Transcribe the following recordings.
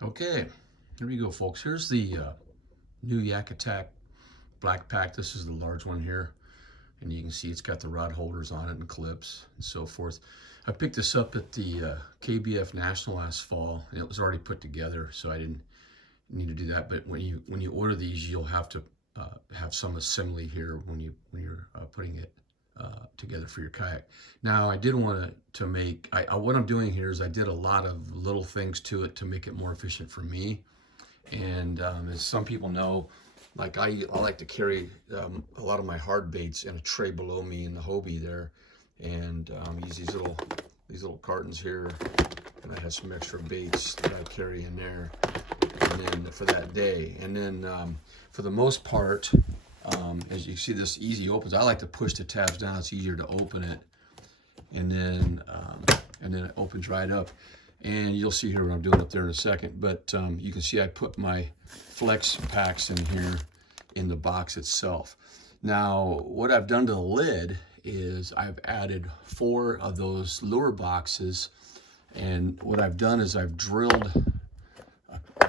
Okay, here we go, folks. Here's the new YakAttack BlackPak. This is the large one here, and you can see it's got the rod holders on it and clips and so forth. I picked this up at the KBF National last fall, and it was already put together, so I didn't need to do that. But when you order these, you'll have to have some assembly here when you're putting it together for your kayak. Now, I did want to make, what I'm doing here is I did a lot of little things to it to make it more efficient for me. And as some people know, like I like to carry a lot of my hard baits in a tray below me in the Hobie there, and use these little cartons here, and I have some extra baits that I carry in there, and then for that day. And then for the most part, as you see, this easy opens. I like to push the tabs down. It's easier to open it, and then it opens right up. And you'll see here what I'm doing up there in a second. But you can see I put my flex packs in here in the box itself. Now, what I've done to the lid is I've added 4 of those lure boxes, and what I've done is I've drilled,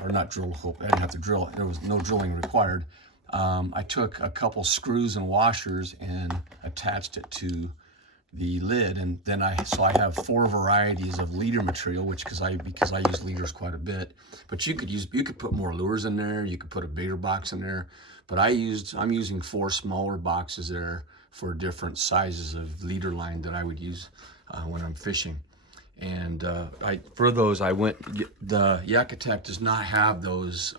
or not drilled, I didn't have to drill, there was no drilling required. I took a couple screws and washers and attached it to the lid, and then I have 4 varieties of leader material, because I use leaders quite a bit. But you could put more lures in there, you could put a bigger box in there, but I'm using 4 smaller boxes there for different sizes of leader line that I would use when I'm fishing. And for those, the YakAttack does not have those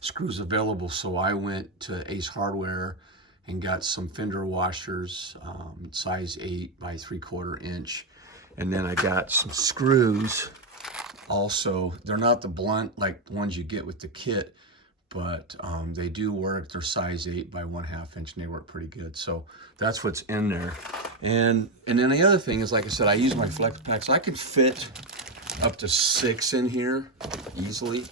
screws available, so I went to Ace Hardware and got some Fender Washers, size 8 by 3/4 inch, and then I got some screws also. They're not the blunt like the ones you get with the kit, but they do work. They're size 8 by 1/2 inch, and they work pretty good. So that's what's in there. And then the other thing is, like I said, I use my flex pack, so I can fit up to 6 in here easily.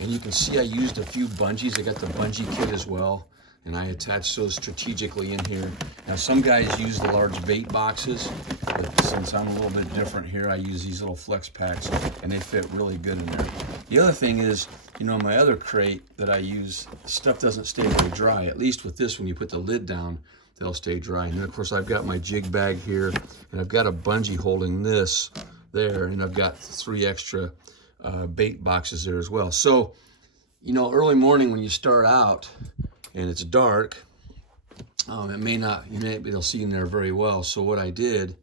And you can see I used a few bungees. I got the Bunji kit as well, and I attached those strategically in here. Now, some guys use the large bait boxes, but since I'm a little bit different here, I use these little flex packs, and they fit really good in there. The other thing is, my other crate that I use, stuff doesn't stay very dry. At least with this, when you put the lid down, they'll stay dry. And then, of course, I've got my jig bag here, and I've got a bungee holding this there, and I've got 3 extra bait boxes there as well. So, early morning when you start out and it's dark, you may be able to see in there very well. So what I did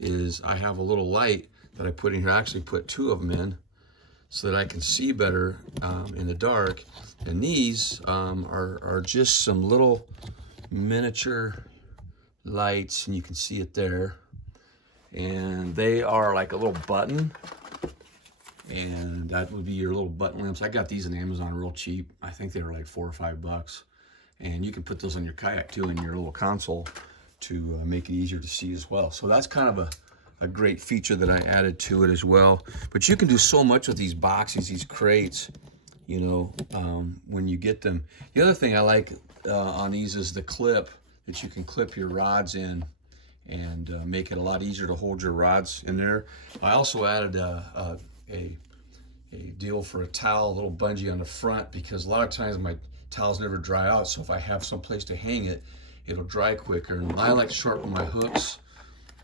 is I have a little light that I put in here. I actually put 2 of them in so that I can see better in the dark. And these are just some little miniature lights, and you can see it there. And they are like a little button, and that would be your little button lamps. I got these on Amazon real cheap. I think they were like $4 or $5. And you can put those on your kayak too, in your little console, to make it easier to see as well. So that's kind of a great feature that I added to it as well. But you can do so much with these boxes, these crates, when you get them. The other thing I like on these is the clip that you can clip your rods in, and make it a lot easier to hold your rods in there. I also added a deal for a towel, a little bungee on the front, because a lot of times my towels never dry out, so if I have some place to hang it, it'll dry quicker. And I like to sharpen my hooks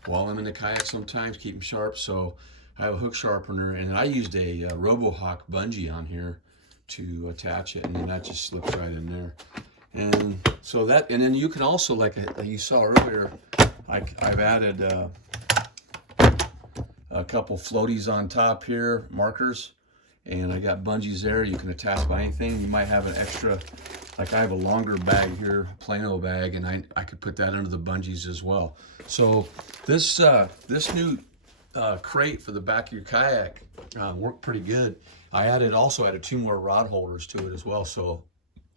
while I'm in the kayak sometimes, keep them sharp. So I have a hook sharpener, and I used a RoboHawk bungee on here to attach it, and then that just slips right in there. And so and then you can also, like you saw earlier, I've added a couple floaties on top here, markers, and I got bungees there. You can attach by anything. You might have an extra, like I have a longer bag here, Plano bag, and I could put that under the bungees as well. So this new crate for the back of your kayak worked pretty good. I also added 2 more rod holders to it as well, so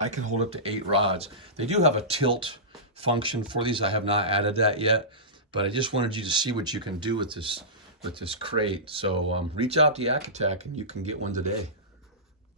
I can hold up to 8 rods. They do have a tilt function for these. I have not added that yet, but I just wanted you to see what you can do with this crate. So reach out to YakAttack and you can get one today.